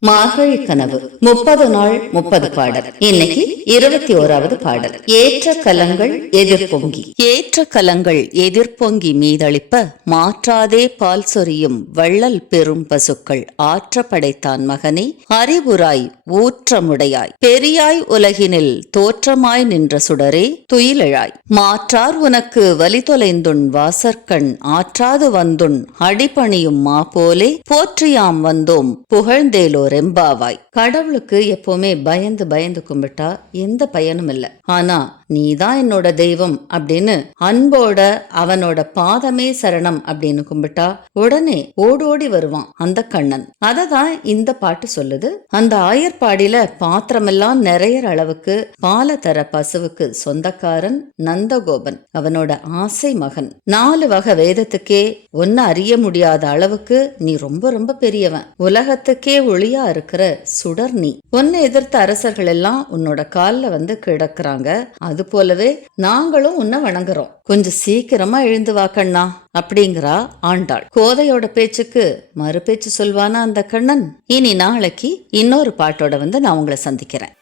மார்கழி கனவு. முப்பது நாள் முப்பது பாடல். இன்னைக்கு இருபத்தி ஓராவது பாடல். ஏற்ற கலங்கள் எதிர்பொங்கி. ஏற்ற கலங்கள் எதிர்பொங்கி மீதளிப்ப மாற்றாதே பால் சொரியும் வள்ளல் பெரும் பசுக்கள் ஆற்ற படைத்தான் மகனே அறிவுராய் ஊற்றமுடையாய். பெரியாய் உலகினில் தோற்றமாய் நின்ற சுடரே துயிலழாய். மாற்றார் உனக்கு வலி தொலைந்துன் வாசற்கண் ஆற்றாது வந்துன் அடிபணியும் மா போலே போற்றியாம் வந்தோம் புகழ்ந்தேலோ ரெம்பாவாய். கடவுளுக்கு எப்பவுமே பயந்து பயந்து கும்பிட்டா எந்த பயனும் இல்லை. ஆனா நீதான் என்னோட தெய்வம் அப்படின்னு அன்போட அவனோட பாதமே சரணம் அப்படின்னு கும்பிட்டா உடனே ஓடோடி வருவான் அந்த கண்ணன். அததான் இந்த பாட்டு சொல்லுது. அந்த ஆயர்பாடியில பாத்திரமெல்லாம் நிறையற அளவுக்கு பால தர பசுவுக்கு சொந்தக்காரன் நந்தகோபன் அவனோட ஆசை மகன். நாலு வகை வேதத்துக்கே ஒன்னு அறிய முடியாத அளவுக்கு நீ ரொம்ப ரொம்ப பெரியவன். உலகத்துக்கே ஒளியா இருக்கிற சுடர் நீ உன்னை எதிர்த்த அரசர்கள் எல்லாம் உன்னோட கால்ல வந்து கிடக்குறாங்க. அது போலவே நாங்களும் உன்னை வணங்குறோம். கொஞ்சம் சீக்கிரமா எழுந்து வா கண்ணா அப்படிங்கிறா ஆண்டாள். கோதையோட பேச்சுக்கு மறு பேச்சு சொல்வானா அந்த கண்ணன்? இனி நாளைக்கு இன்னொரு பாட்டோட வந்து நான் உங்களை சந்திக்கிறேன்.